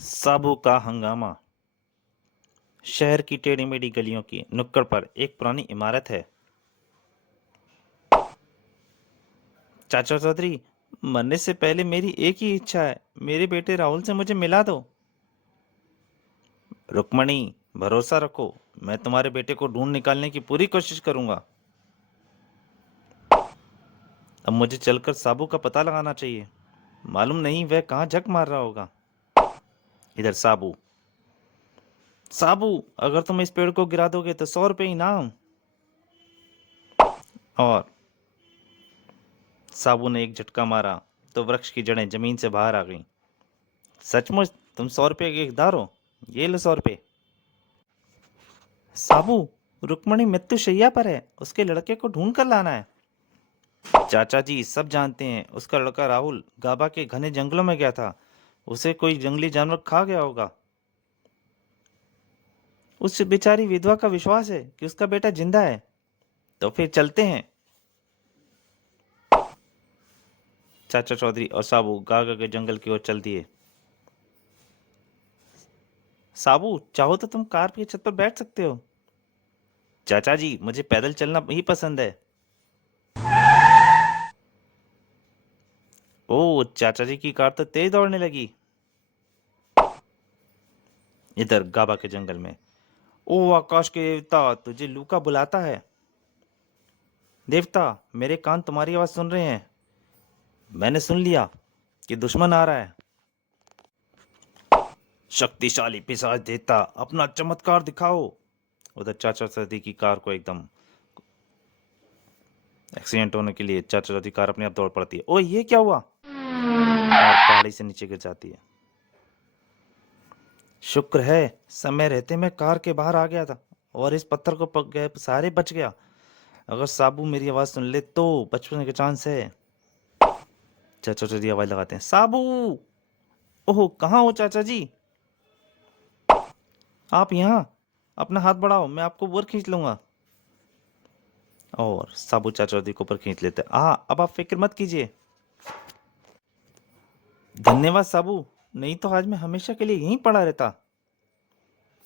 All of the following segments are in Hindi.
साबू का हंगामा। शहर की टेढ़ी मेढ़ी गलियों की नुक्कड़ पर एक पुरानी इमारत है। चाचा चौधरी, मरने से पहले मेरी एक ही इच्छा है, मेरे बेटे राहुल से मुझे मिला दो। रुक्मणी, भरोसा रखो, मैं तुम्हारे बेटे को ढूंढ निकालने की पूरी कोशिश करूंगा। अब मुझे चलकर साबू का पता लगाना चाहिए। मालूम नहीं वह कहाँ झक मार रहा होगा। इधर साबू। साबू, अगर तुम इस पेड़ को गिरा दोगे तो 100 रुपये इनाम। और साबू ने एक झटका मारा तो वृक्ष की जड़ें जमीन से बाहर आ गईं। सचमुच तुम 100 रुपये के हकदार हो। ये लो 100 रुपये। साबू, रुक्मणी मृत्यु शैया पर है, उसके लड़के को ढूंढ कर लाना है। चाचा जी सब जानते हैं, उसका लड़का राहुल गाबा के घने जंगलों में गया था। उसे कोई जंगली जानवर खा गया होगा। उस बेचारी विधवा का विश्वास है कि उसका बेटा जिंदा है। तो फिर चलते हैं। चाचा चौधरी और साबू गागा के जंगल की ओर चल दिए। साबू, चाहो तो तुम कार की छत पर बैठ सकते हो। चाचा जी, मुझे पैदल चलना ही पसंद है। ओह, चाचा जी की कार तो तेज दौड़ने लगी। इधर गाबा के जंगल में। ओ आकाश के देवता, तुझे लूका बुलाता है। देवता, मेरे कान तुम्हारी आवाज सुन रहे हैं। मैंने सुन लिया कि दुश्मन आ रहा है। शक्तिशाली पिशाच देवता, अपना चमत्कार दिखाओ। उधर चाचा चाची की कार को एकदम एक्सीडेंट होने के लिए चाचा चाची कार अपने आप दौड़ पड़ती है। ओ ये क्या हुआ? और पहाड़ी से नीचे गिर जाती है। शुक्र है समय रहते मैं कार के बाहर आ गया था और इस पत्थर को पक गए सारे बच गया। अगर साबू मेरी आवाज सुन ले तो बचने के चांस है। चाचा चाची आवाज लगाते हैं, साबू। ओह, कहाँ हो चाचा जी? आप यहाँ? अपना हाथ बढ़ाओ, मैं आपको ऊपर खींच लूंगा। और साबू चाचा चाची को ऊपर खींच लेते हैं। अब आप फिक्र मत कीजिए। धन्यवाद साबू, नहीं तो आज मैं हमेशा के लिए यहीं पड़ा रहता।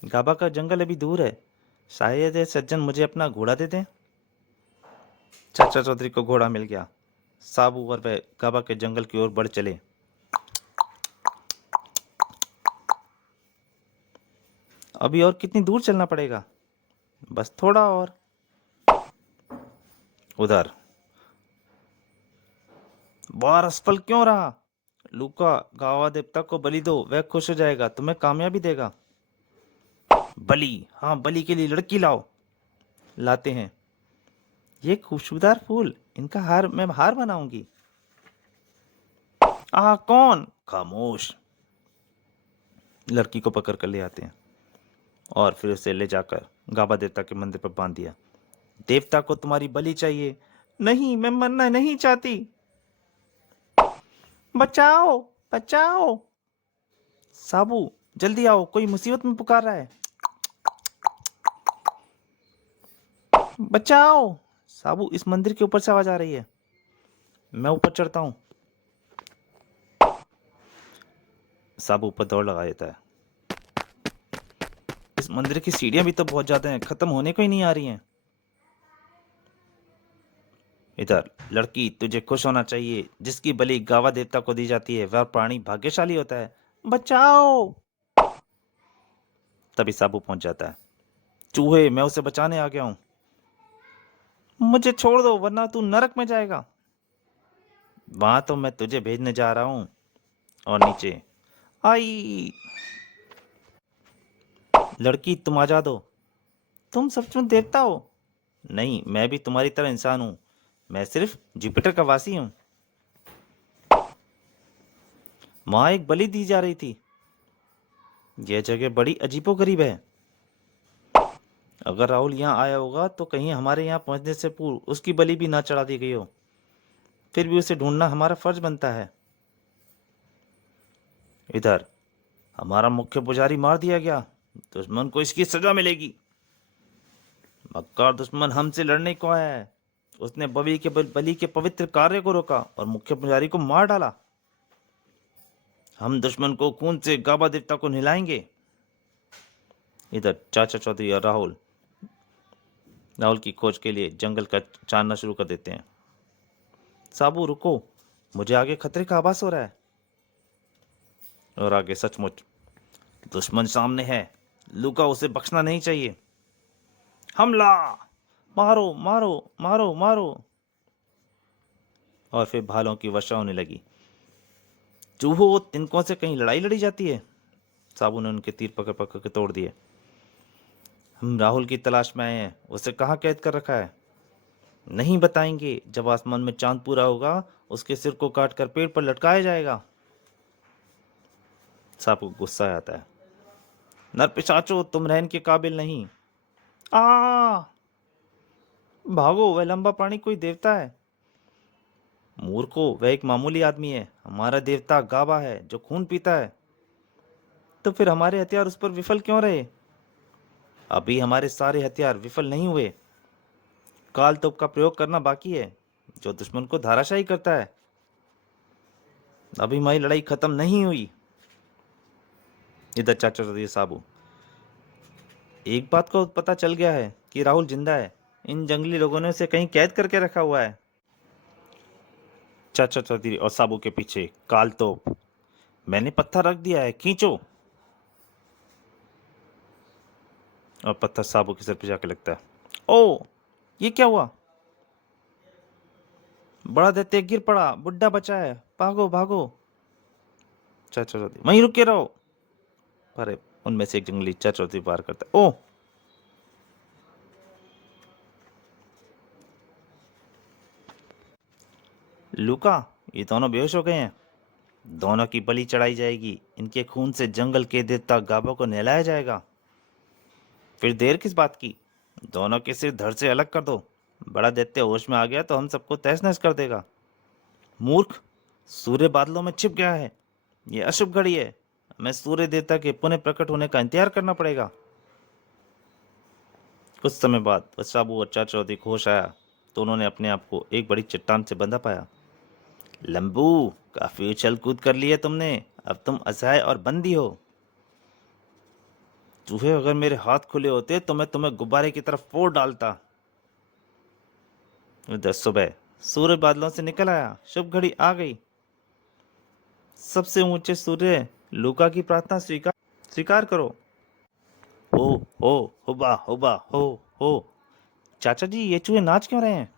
गाबा का जंगल अभी दूर है, शायद ये सज्जन मुझे अपना घोड़ा दे दें। चाचा चौधरी को घोड़ा मिल गया। साबू और वह गाबा के जंगल की ओर बढ़ चले। अभी और कितनी दूर चलना पड़ेगा? बस थोड़ा और। उधर बार असफल क्यों रहा? लूका, गावा देवता को बलि दो, वह खुश हो जाएगा, तुम्हें कामयाबी देगा। बलि? हाँ, बलि के लिए लड़की लाओ। लाते हैं। ये खुशबूदार फूल, इनका हार मैं हार बनाऊंगी। कौन? खामोश। लड़की को पकड़ कर ले आते हैं और फिर उसे ले जाकर गाबा देवता के मंदिर पर बांध दिया। देवता को तुम्हारी बलि चाहिए। नहीं, मैं मरना नहीं चाहती। बचाओ, बचाओ। साबू, जल्दी आओ, कोई मुसीबत में पुकार रहा है। बचाओ। साबू, इस मंदिर के ऊपर से आवाज आ रही है। मैं ऊपर चढ़ता हूँ। साबू ऊपर दौड़ लगा देता है। इस मंदिर की सीढ़ियां भी तो बहुत ज्यादा हैं, खत्म होने को ही नहीं आ रही हैं। इधर लड़की, तुझे खुश होना चाहिए, जिसकी बलि गावा देवता को दी जाती है वह प्राणी भाग्यशाली होता है। बचाओ। तभी साबू पहुंच जाता है। चूहे, मैं उसे बचाने आ गया हूं। मुझे छोड़ दो वरना तू नरक में जाएगा। वहां तो मैं तुझे भेजने जा रहा हूं। और नीचे आई। लड़की, तुम आजाद हो। तुम सचमुच देवता हो? नहीं, मैं भी तुम्हारी तरह इंसान हूं। मैं सिर्फ जुपिटर का वासी हूं। वहां एक बलि दी जा रही थी। यह जगह बड़ी अजीबोगरीब है। अगर राहुल यहाँ आया होगा तो कहीं हमारे यहाँ पहुंचने से पूर्व उसकी बलि भी ना चढ़ा दी गई हो। फिर भी उसे ढूंढना हमारा फर्ज बनता है। इधर हमारा मुख्य पुजारी मार दिया गया। दुश्मन को इसकी सजा मिलेगी। मक्कार दुश्मन हमसे लड़ने को आया है। उसने बलि के पवित्र कार्य को रोका और मुख्य पुजारी को मार डाला। हम दुश्मन को खून से गाबा देवता को नहलाएंगे। इधर चाचा चौधरी और राहुल राहुल की खोज के लिए जंगल का छानना शुरू कर देते हैं। साबू रुको, मुझे आगे खतरे का आभास हो रहा है। और आगे सचमुच दुश्मन सामने है। लूका उसे बख्शना नहीं चाहिए। हमला! मारो मारो मारो मारो! और फिर भालों की वर्षा होने लगी। चूहों तिनकों से कहीं लड़ाई लड़ी जाती है। साबू ने उनके तीर पकड़ पकड़ के तोड़ दिए। हम राहुल की तलाश में आए हैं। उसे कहाँ कैद कर रखा है? नहीं बताएंगे। जब आसमान में चांद पूरा होगा उसके सिर को काट कर पेड़ पर लटकाया जाएगा। साबू को गुस्सा आता है। नर पिशाचो, तुम रहने के काबिल नहीं। आ भागो, वह लंबा प्राणी कोई देवता है। मूर्खो, वह एक मामूली आदमी है। हमारा देवता गाबा है जो खून पीता है। तो फिर हमारे हथियार उस पर विफल क्यों रहे? अभी हमारे सारे हथियार विफल नहीं हुए। काल तोप का प्रयोग करना बाकी है जो दुश्मन को धाराशायी करता है। अभी हमारी लड़ाई खत्म नहीं हुई। इधर चाचा चौधरी साबू, एक बात को पता चल गया है कि राहुल जिंदा है। इन जंगली लोगों ने उसे कहीं कैद करके रखा हुआ है। चाचा चौधरी और साबू के पीछे काल तोप। मैंने पत्थर रख दिया है, खींचो। और पत्थर साबू के सिर पे जाके लगता है। ओ, ये क्या हुआ? बड़ा दैत्य गिर पड़ा, बुड्ढा बचा है, भागो भागो। चाचा चौधरी, वहीं रुक के रहो। अरे उनमें से एक जंगली चाचा चौधरी पार करता है। ओ, लूका, ये दोनों बेहोश हो गए हैं। दोनों की बलि चढ़ाई जाएगी। इनके खून से जंगल के देवता गाबा को नहलाया जाएगा। फिर देर किस बात की? दोनों के सिर धड़ से अलग कर दो। बड़ा दैत्य होश में आ गया तो हम सबको तहस नहस कर देगा। मूर्ख, सूर्य बादलों में छिप गया है। ये अशुभ घड़ी है। हमें सूर्य देवता के पुनः प्रकट होने का इंतजार करना पड़ेगा। कुछ समय बाद साबू और चाचा चौधरी को होश आया तो उन्होंने अपने आप को एक बड़ी चट्टान से बंधा पाया। लंबू, काफी उछल कूद कर ली है तुमने। अब तुम असहाय और बंदी हो। चूहे, अगर मेरे हाथ खुले होते तो मैं तुम्हें गुब्बारे की तरफ फोड़ डालता। उधर सुबह सूर्य बादलों से निकल आया। शुभ घड़ी आ गई। सबसे ऊंचे सूर्य, लूका की प्रार्थना स्वीकार स्वीकार करो। हो हो, हुबा हुबा हो। चाचा जी, ये चूहे नाच क्यों रहे हैं?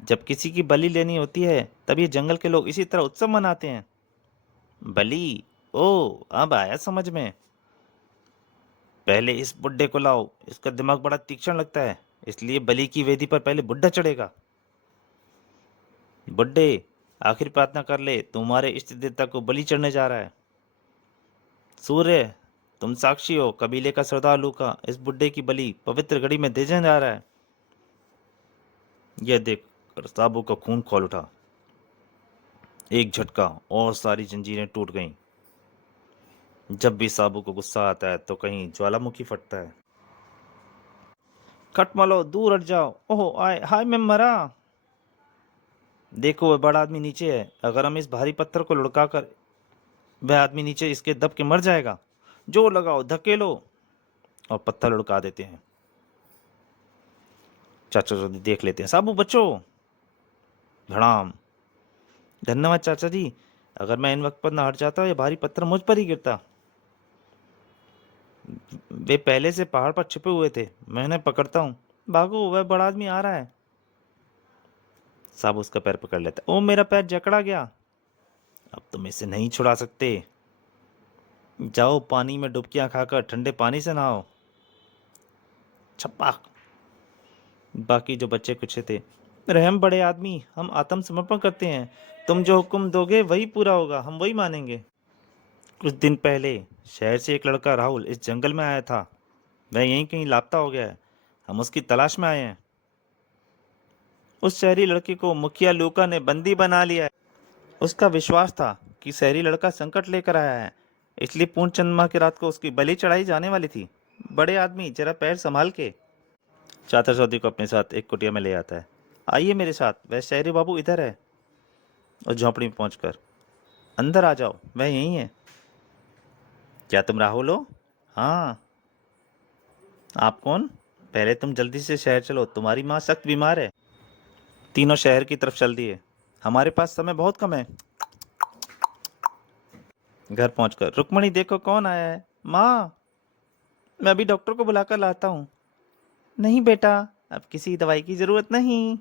जब किसी की बलि लेनी होती है तब ये जंगल के लोग इसी तरह उत्सव मनाते हैं। बलि? ओ, अब आया समझ में। पहले इस बुड्ढे को लाओ। इसका दिमाग बड़ा तीक्ष्ण लगता है, इसलिए बलि की वेदी पर पहले बुड्ढा चढ़ेगा। बुड्ढे, आखिर प्रार्थना कर ले, तुम्हारे इष्ट देवता को बलि चढ़ने जा रहा है। सूर्य, तुम साक्षी हो, कबीले का सरदार लूका इस बुड्ढे की बलि पवित्र घड़ी में देने जा रहा है। यह देख कर साबू का खून खौल उठा। एक झटका और सारी जंजीरें टूट गईं। जब भी साबू को गुस्सा आता है तो कहीं ज्वालामुखी फटता है। खटमलो, दूर हट जाओ। ओह आय हाय, मैं मरा। देखो, वह बड़ा आदमी नीचे है। अगर हम इस भारी पत्थर को लुढ़का कर वह आदमी नीचे इसके दब के मर जाएगा। जोर लगाओ, धकेलो। और पत्थर लुढ़का देते हैं। चाचा जी देख लेते हैं। साबू बचो। धड़ाम। धन्यवाद चाचा जी। अगर मैं इन वक्त पर न हट जाता ये भारी पत्थर मुझ पर ही गिरता। वे पहले से पहाड़ पर छिपे हुए थे, मैं उन्हें पकड़ता हूँ। भागो, वह बड़ा आदमी आ रहा है। साबू उसका पैर पकड़ लेता। ओ, मेरा पैर जकड़ा गया। अब तुम इसे नहीं छुड़ा सकते। जाओ, पानी में डुबकियां खाकर ठंडे पानी से नहाओ। छप्पा। बाकी जो बच्चे कुछ थे। रहम बड़े आदमी, हम आत्मसमर्पण करते हैं। तुम जो हुक्म दोगे वही पूरा होगा, हम वही मानेंगे। कुछ दिन पहले शहर से एक लड़का राहुल इस जंगल में आया था। वह यहीं कहीं लापता हो गया है। हम उसकी तलाश में आए हैं। उस शहरी लड़के को मुखिया लूका ने बंदी बना लिया है। उसका विश्वास था कि शहरी लड़का संकट लेकर आया है, इसलिए पूर्ण चंद्रमा की रात को उसकी बलि चढ़ाई जाने वाली थी। बड़े आदमी, जरा पैर संभाल के। चाचा चौधरी को अपने साथ एक कुटिया में ले आता है। आइए मेरे साथ, वह शहरी बाबू इधर है। और झोंपड़ी में पहुंचकर अंदर आ जाओ, वह यहीं है। क्या तुम राहुल हो? हाँ। आप कौन? पहले तुम जल्दी से शहर चलो, तुम्हारी माँ सख्त बीमार है। तीनों शहर की तरफ चल दिए। हमारे पास समय बहुत कम है। घर पहुंचकर रुक्मणी देखो कौन आया है। माँ, मैं अभी डॉक्टर को बुलाकर लाता हूँ। नहीं बेटा, अब किसी दवाई की जरूरत नहीं।